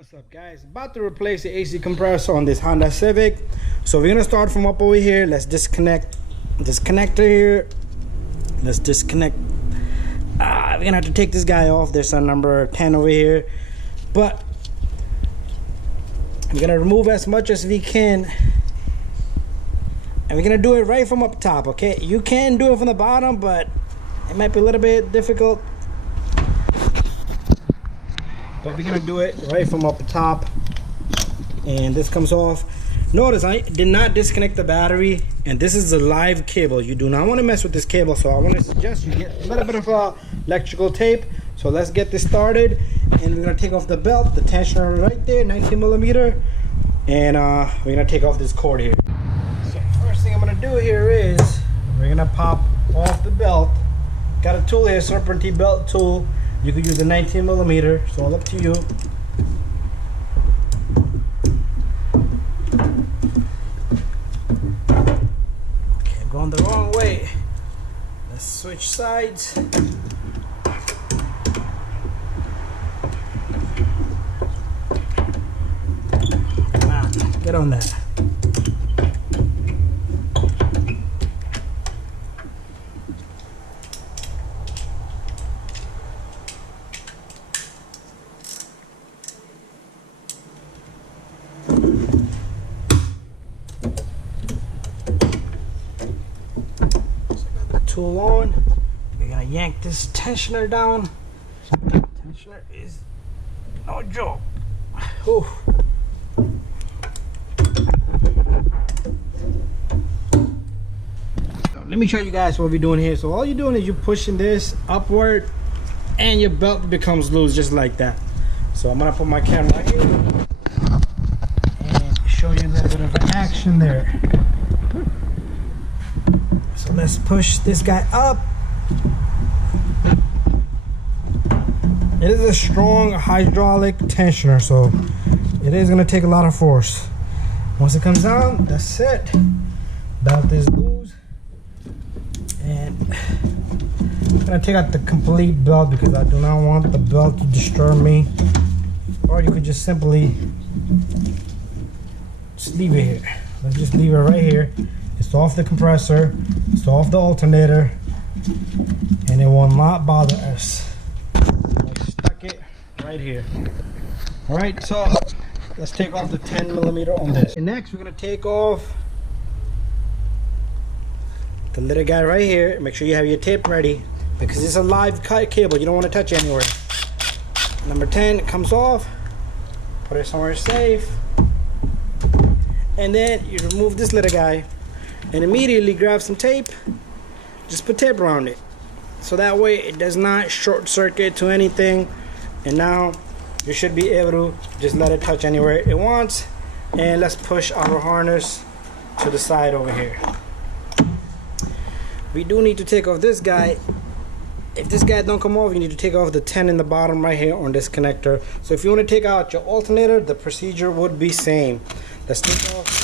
What's up, guys? About to replace the AC compressor on this Honda Civic. So we're gonna start from up over here. Let's disconnect this connector here. Let's disconnect. We're gonna have to take this guy off. There's a number 10 over here, but we're gonna remove as much as we can, and we're gonna do it right from up top. Okay, you can do it from the bottom, but it might be a little bit difficult. But we're gonna do it right from up the top, and this comes off. Notice I did not disconnect the battery, and this is a live cable. You do not want to mess with this cable, so I want to suggest you get a little bit of electrical tape. So let's get this started, and we're gonna take off the belt, the tensioner right there, 19mm, and we're gonna take off this cord here. So first thing I'm gonna do here is we're gonna pop off the belt. Got a tool here, serpentine belt tool. You could use a 19mm, so all up to you. Okay, I'm going the wrong way. Let's switch sides. Come on, get on that. Tool on. We're gonna yank this tensioner down. Tensioner is no joke. Whew. Let me show you guys what we're doing here. So all you're doing is you're pushing this upward, and your belt becomes loose just like that. So I'm gonna put my camera right here and show you a little bit of an action there. So let's push this guy up. It is a strong hydraulic tensioner, so it is going to take a lot of force. Once it comes down, that's it. Belt is loose, and I'm going to take out the complete belt because I do not want the belt to disturb me. Or you could just simply just leave it here. Let's just leave it right here. It's off the compressor, it's off the alternator, and it will not bother us. I stuck it right here. Alright, so let's take off the 10mm on this. And next we're going to take off the little guy right here. Make sure you have your tape ready because it's a live cable. You don't want to touch it anywhere. Number 10 comes off. Put it somewhere safe. And then you remove this little guy. And immediately grab some tape, just put tape around it so that way it does not short circuit to anything, and now you should be able to just let it touch anywhere it wants. And let's push our harness to the side over here. We do need to take off this guy. If this guy don't come off, you need to take off the 10 in the bottom right here on this connector. So if you want to take out your alternator, the procedure would be same. Let's take off.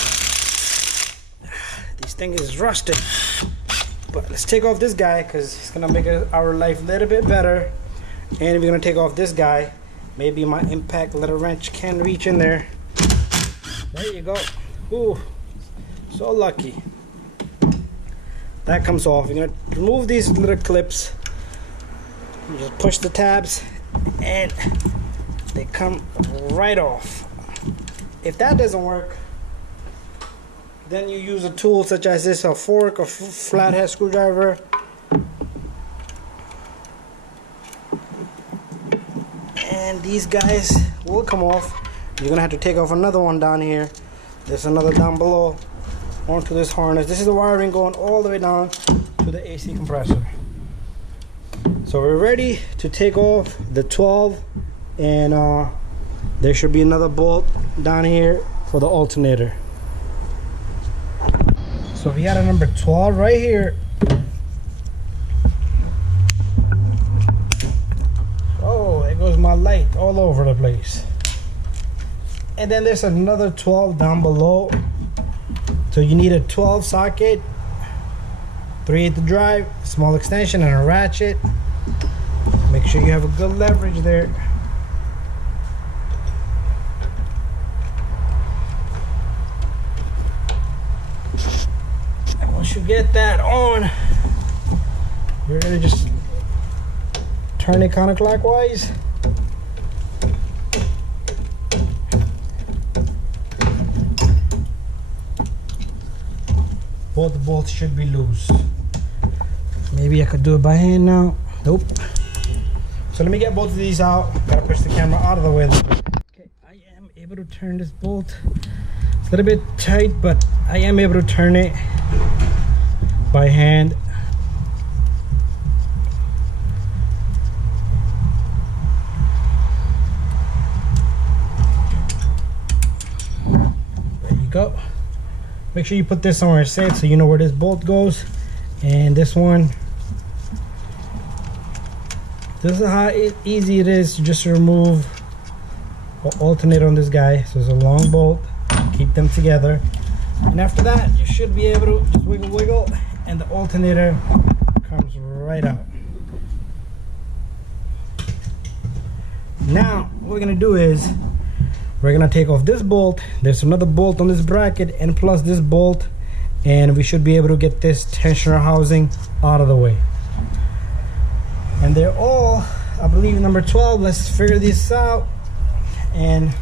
This thing is rusted, but let's take off this guy because it's gonna make our life a little bit better. And we're gonna take off this guy. Maybe my impact little wrench can reach in there. There you go. Ooh, so lucky. That comes off. You're gonna remove these little clips. You just push the tabs and they come right off. If that doesn't work, then you use a tool such as this, a fork, a flathead screwdriver. And these guys will come off. You're gonna have to take off another one down here. There's another down below onto this harness. This is the wiring going all the way down to the AC compressor. So we're ready to take off the 12, and there should be another bolt down here for the alternator. So we got a number 12 right here. Oh, there goes my light all over the place. And then there's another 12 down below. So you need a 12 socket, 3/8 drive, small extension, and a ratchet. Make sure you have a good leverage there. to get that on, you're gonna just turn it counterclockwise. Both bolts should be loose. Maybe I could do it by hand now. Nope. So let me get both of these out. Gotta push the camera out of the way. Okay, I am able to turn this bolt. It's a little bit tight, but I am able to turn it by hand. There you go. Make sure you put this somewhere safe so you know where this bolt goes. And this one, this is how easy it is to just remove the alternator on this guy. So it's a long bolt, keep them together, and after that you should be able to just wiggle and the alternator comes right out. Now what we're gonna do is we're gonna take off this bolt. There's another bolt on this bracket and plus this bolt, and we should be able to get this tensioner housing out of the way. And they're all, I believe, number 12. Let's figure this out. And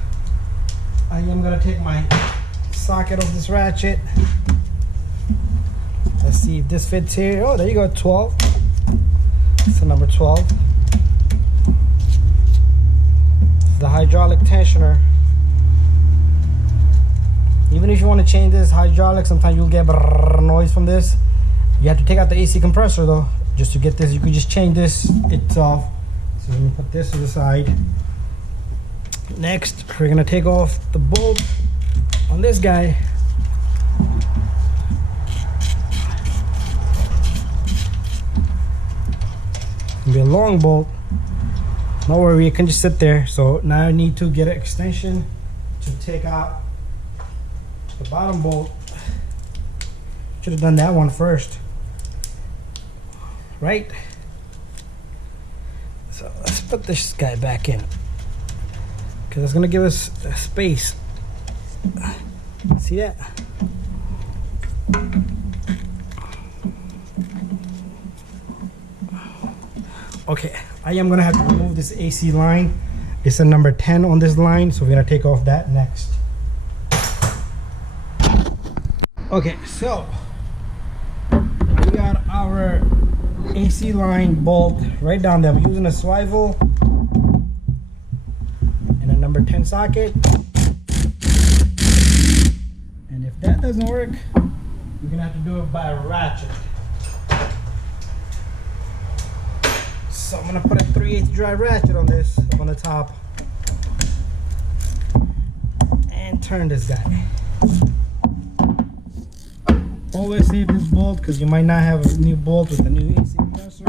I am gonna take my socket off this ratchet. Let's see if this fits here. Oh, there you go, 12. So number 12. The hydraulic tensioner. Even if you want to change this hydraulic, sometimes you'll get noise from this. You have to take out the AC compressor though, just to get this. You can just change this itself. So let me put this to the side. Next, we're gonna take off the bolt on this guy. It'll be a long bolt. No worry, it can just sit there. So now I need to get an extension to take out the bottom bolt. Should have done that one first, right? So let's put this guy back in because it's gonna give us a space. See that? Okay, I am gonna have to remove this AC line. It's a number 10 on this line, so we're gonna take off that next. Okay, so we got our AC line bolt right down there. We're using a swivel and a number 10 socket. And if that doesn't work, we're gonna have to do it by a ratchet. So I'm gonna put a 3/8 drive ratchet on this, up on the top, and turn this guy. Always save this bolt because you might not have a new bolt with the new AC compressor.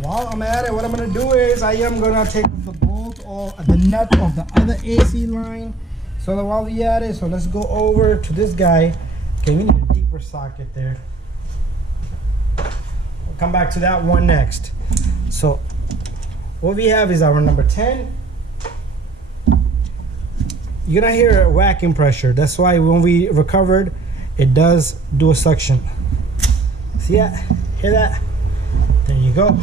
While I'm at it, what I'm gonna do is I am gonna take the bolt or the nut of the other AC line. So that while we at it, so let's go over to this guy. Okay, we need a deeper socket there. We'll come back to that one next. So what we have is our number 10. You're gonna hear a whacking pressure. That's why when we recovered, it does do a suction. See that? Hear that? There you go.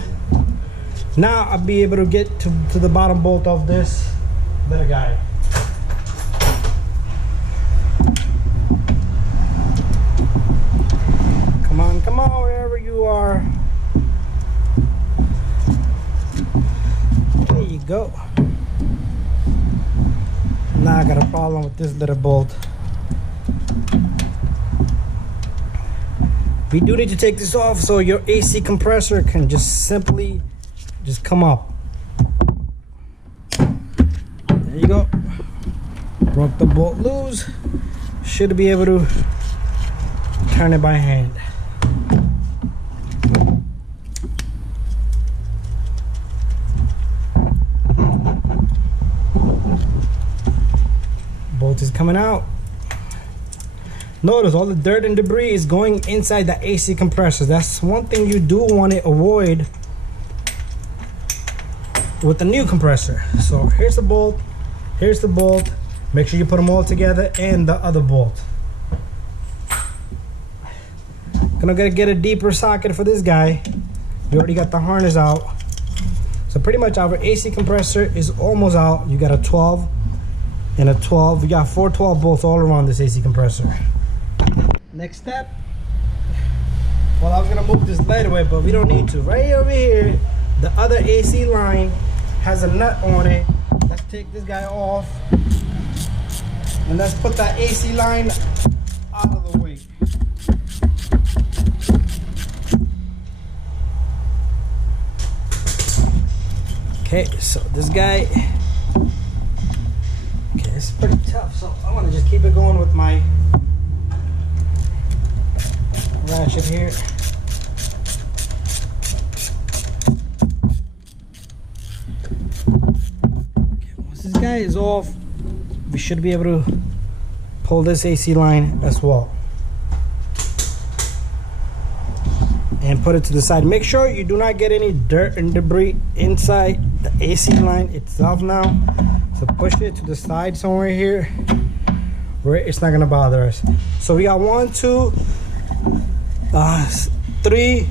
Now I'll be able to get to the bottom bolt of this little guy. Come on, wherever you are. There you go. Now I got a problem with this little bolt. We do need to take this off so your AC compressor can just simply just come up. There you go. Broke the bolt loose. Should be able to turn it by hand. Bolt is coming out. Notice all the dirt and debris is going inside the AC compressor. That's one thing you do want to avoid. with the new compressor. So here's the bolt, here's the bolt. Make sure you put them all together, and the other bolt. Gonna get a deeper socket for this guy. We already got the harness out. So pretty much our AC compressor is almost out. You got a 12 and a 12. We got 4 12 bolts all around this AC compressor. Next step. Well, I was gonna move this light away, but we don't need to. Right over here, the other AC line has a nut on it. Let's take this guy off. And let's put that AC line out of the way. Okay, so this guy, okay, this is pretty tough, so I want to just keep it going with my ratchet here. Okay, once this guy is off, we should be able to pull this AC line as well. And put it to the side. Make sure you do not get any dirt and debris inside the AC line itself now. So push it to the side somewhere here where it's not gonna bother us. So we got 1, 2, 3,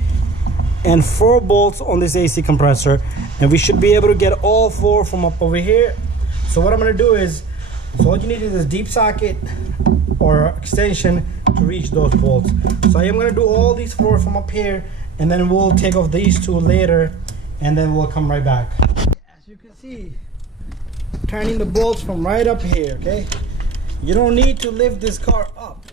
and 4 bolts on this AC compressor, and we should be able to get all 4 from up over here. So what I'm gonna do is, so all you need is a deep socket or extension to reach those bolts. So I am going to do all these 4 from up here, and then we'll take off these 2 later, and then we'll come right back. As you can see, turning the bolts from right up here, okay? You don't need to lift this car up.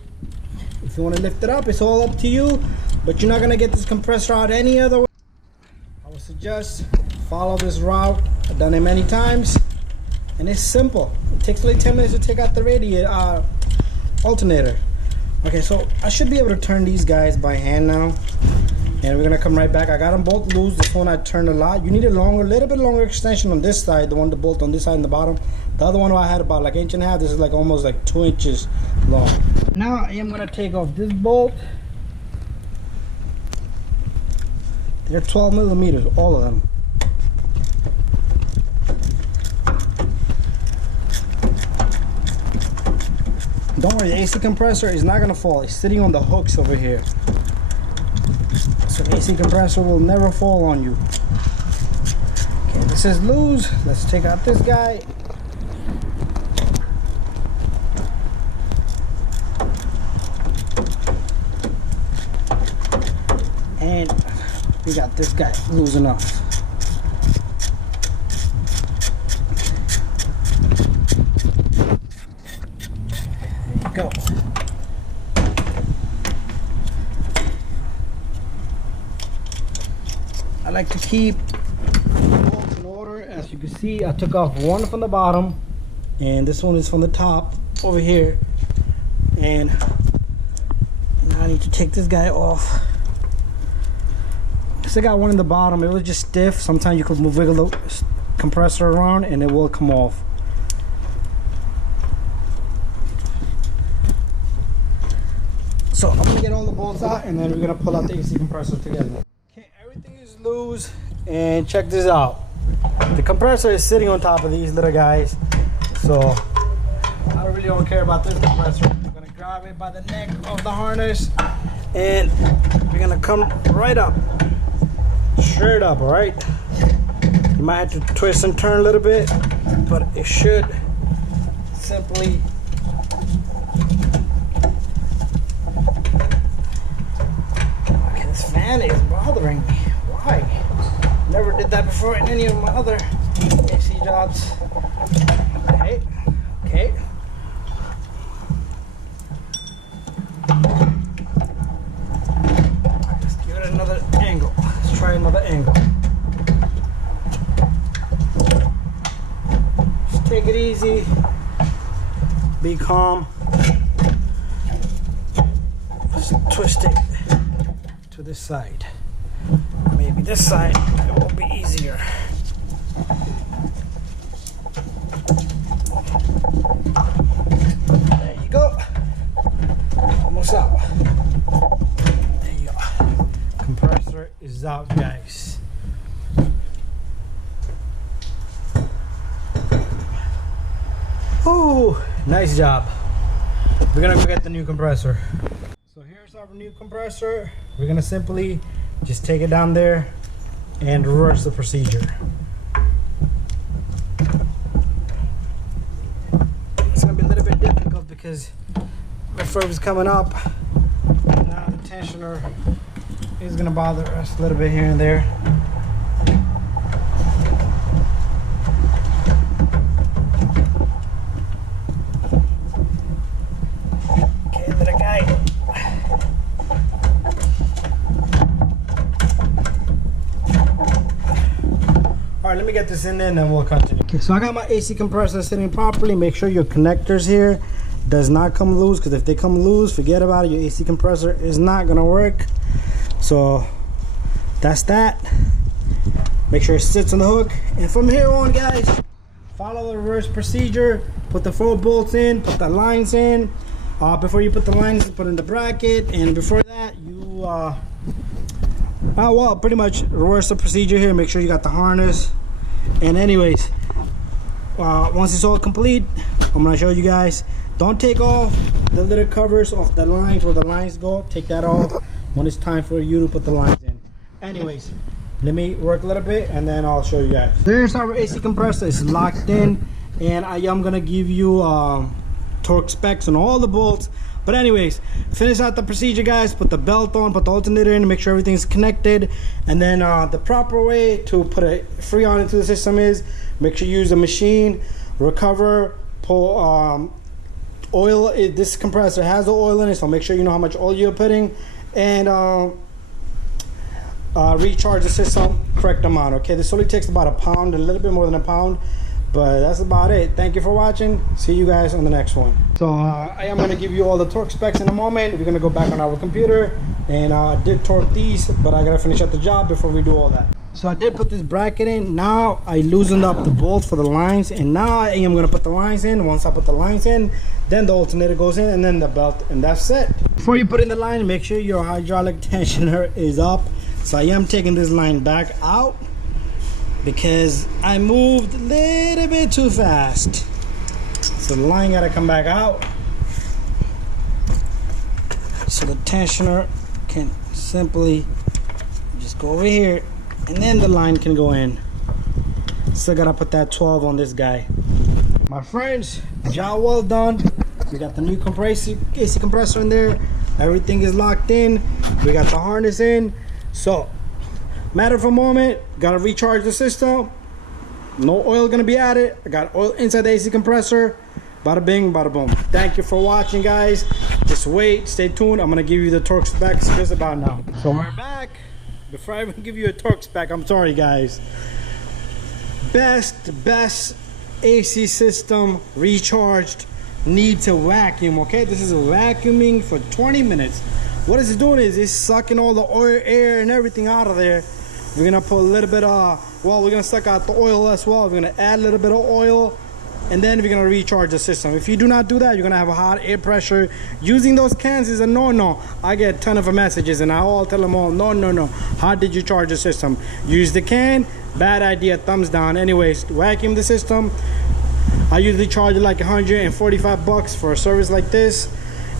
If you want to lift it up, it's all up to you, but you're not going to get this compressor out any other way. I would suggest follow this route. I've done it many times, and it's simple. It takes like 10 minutes to take out the radiator alternator. Okay, so I should be able to turn these guys by hand now, and we're gonna come right back. I got them both loose. This one I turned a lot. You need a little bit longer extension on this side, the bolt on this side and the bottom. The other one I had about like 1.5 inches. This is like almost like 2 inches long. Now I am gonna take off this bolt. They're 12 millimeters, all of them. Don't worry, the AC compressor is not gonna fall. It's sitting on the hooks over here. So the AC compressor will never fall on you. Okay, this is loose. Let's take out this guy. And we got this guy loose enough. Go. I like to keep the bolts in order. As you can see, I took off one from the bottom, and this one is from the top over here. And now I need to take this guy off. I got one in the bottom. It was just stiff. Sometimes you could wiggle the compressor around and it will come off. So I'm gonna get all the bolts out, and then we're gonna pull out the AC compressor together. Okay, everything is loose, and check this out. The compressor is sitting on top of these little guys, so I really don't care about this compressor. I'm gonna grab it by the neck of the harness, and we're gonna come right up, straight up. All right. You might have to twist and turn a little bit, but it should simply. Fan is bothering me. Why? Never did that before in any of my other AC jobs. Okay, okay. Let's give it another angle. Let's try another angle. Just take it easy. Be calm. Just twist it to this side. Maybe this side it will be easier. There you go. Almost out. There you go. Compressor is out, guys. Nice job. We're gonna go get the new compressor. So here's our new compressor. We're gonna simply just take it down there and reverse the procedure. It's gonna be a little bit difficult because my furb is coming up. Now the tensioner is gonna bother us a little bit here and there. Okay, little guy. Alright, let me get this in there and then we'll continue. Okay, so I got my AC compressor sitting properly. Make sure your connectors here does not come loose, because if they come loose, forget about it. Your AC compressor is not gonna work. So that's that. Make sure it sits on the hook, and from here on, guys, follow the reverse procedure. Put the 4 bolts in, put the lines in. Before you put the lines, put in the bracket, and before that you well, pretty much reverse the procedure here. Make sure you got the harness. And anyways, once it's all complete, I'm gonna show you guys. Don't take off the little covers off the lines where the lines go. Take that off when it's time for you to put the lines in. Anyways, let me work a little bit and then I'll show you guys. There's our AC compressor. It's locked in, and I am gonna give you torque specs on all the bolts. But anyways, finish out the procedure, guys. Put the belt on, put the alternator in, make sure everything's connected. And then the proper way to put a Freon into the system is make sure you use the machine, recover, pull oil. This compressor has the oil in it, so make sure you know how much oil you're putting, and recharge the system correct amount. Okay, this only takes about a pound, a little bit more than a pound, but that's about it. Thank you for watching. See you guys on the next one. So I am going to give you all the torque specs in a moment. We're going to go back on our computer, and I did torque these, but I got to finish up the job before we do all that. So I did put this bracket in. Now I loosened up the bolts for the lines, and now I am going to put the lines in. Once I put the lines in, then the alternator goes in, and then the belt, and that's it. Before you put in the line, make sure your hydraulic tensioner is up. So I am taking this line back out because I moved a little bit too fast. So the line got to come back out so the tensioner can simply just go over here, and then the line can go in. Still got to put that 12 on this guy. My friends, job well done. We got the new AC compressor in there. Everything is locked in. We got the harness in. So matter of a moment, gotta recharge the system. No oil gonna be added. I got oil inside the AC compressor. Bada bing, bada boom. Thank you for watching, guys. Just wait, stay tuned. I'm gonna give you the torque specs just about now. So we're back. Before I even give you a torque spec, I'm sorry, guys. Best AC system recharged needs a vacuum. Okay, this is vacuuming for 20 minutes. What it's doing is it's sucking all the oil, air, and everything out of there. We're gonna put a little bit of, well, we're gonna suck out the oil as well. We're gonna add a little bit of oil, and then we're gonna recharge the system. If you do not do that, you're gonna have a hot air pressure. Using those cans is a no-no. I get a ton of messages, and I all tell them all, no. How did you charge the system? Use the can, bad idea, thumbs down. Anyways, vacuum the system. I usually charge like 145 bucks for a service like this.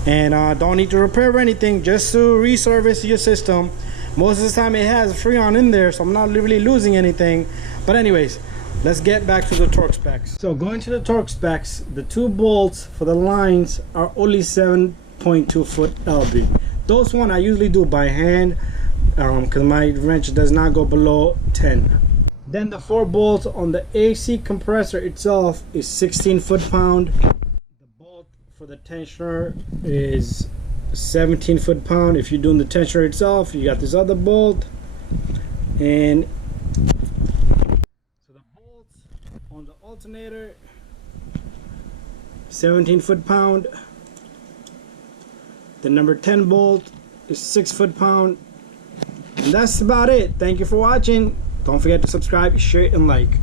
And don't need to repair anything, just to reservice your system. Most of the time it has Freon in there, so I'm not really losing anything. But anyways, let's get back to the torque specs. So going to the torque specs, the 2 bolts for the lines are only 7.2 foot LB. Those one I usually do by hand because my wrench does not go below 10. Then the 4 bolts on the AC compressor itself is 16 foot-pound. For the tensioner is 17 foot-pound. If you're doing the tensioner itself, you got this other bolt, and so the bolts on the alternator 17 foot-pound. The number 10 bolt is 6 foot-pound, and that's about it. Thank you for watching. Don't forget to subscribe, share, and like.